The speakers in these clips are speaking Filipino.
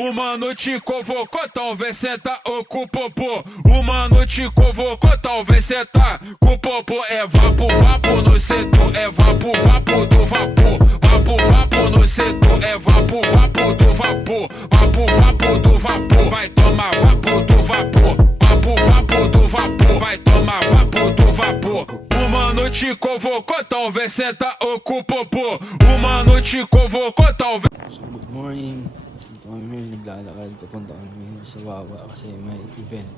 O mano te convocou, então vem sentar com o popô. O mano te convocou, então vem sentar com o popô. É vapo, vapo no setor, é vapo, vapo do vapor. Vapo, vapo no setor, é vapo, vapo do vapor. Vapo, vapo do vapor, vai tomar vapo do vapor. Vapo, vapo do vapor, vai tomar vapo do vapor. O mano te convocou, então vem sentar com o popô. O mano te convocou, então vem. So, good morning. Ito kami naglalakad. Papunta kami sa Wawa kasi may event.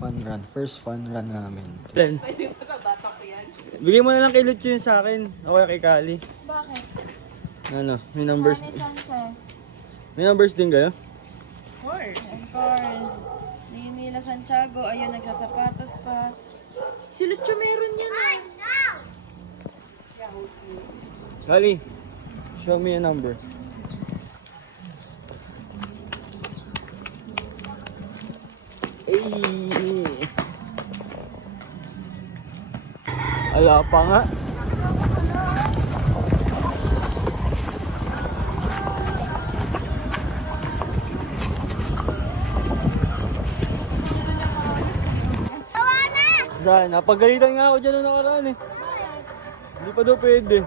Fun run. First fun run namin. Plan. Pwede mo sa bata ko yan. Bigay mo na lang kay Lucho yun sa akin. O kaya kay Kali. Bakit? Ano, may numbers. Rani Sanchez. May numbers din kayo? Of course. Of course. Nila Santiago, ayun, nagsasapatos pa. Si Lucho meron yan ah. Kali, show me a number. Ay. Ala pa nga. Saan? Napagalitan nga ako dyan nung nakaraan eh. Hindi pa daw pwede.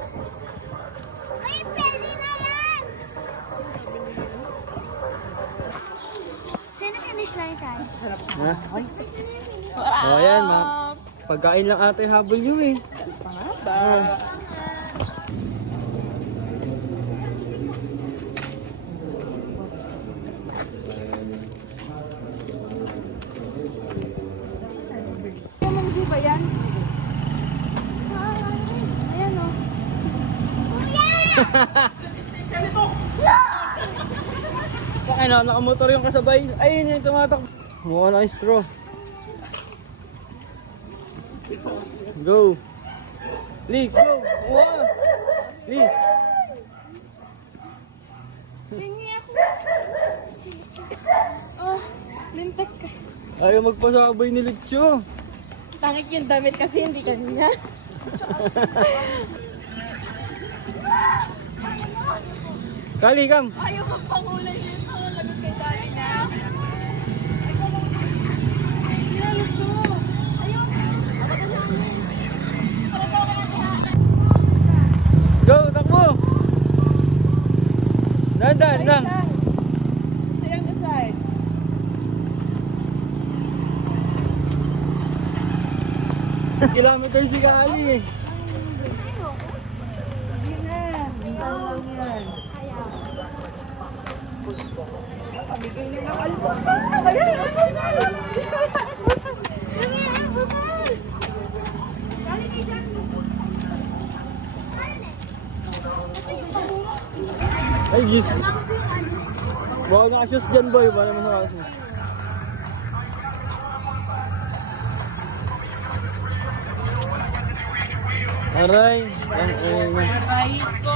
Sino finish line tayo? Ha? O ayan, pagkain lang ate habol nyo eh. Pangaba. Mangju ba yan? Ayan o. Bakit na, nakamotor yung kasabay. Ayun yung tumatak. Mukha na yung straw. Go! Lee, go! Mukha! Lee! Singi ako. Oh, lintik ka. Ayaw magpasabay ni Lucho. Tangik yung damit kasi hindi kanina. Kali, kam! Ayaw kang pangulan yun. Ako lagot kay Dali na. Yan, Lucho. Ayaw. Ako na sa amin. Para ka ka natin. Go, takbo! Dandan lang! Stay on the side. Kilometer si Kali eh. Hindi na. Minsan lang yan. Pamigay nyo ng almusal. Ayan, almusal. Ayan, almusal. Dali ni Jan. Kasi yung paburos. Ay, yes. Baka nakashoes dyan boy, para masakakas mo. Aray, Right ko.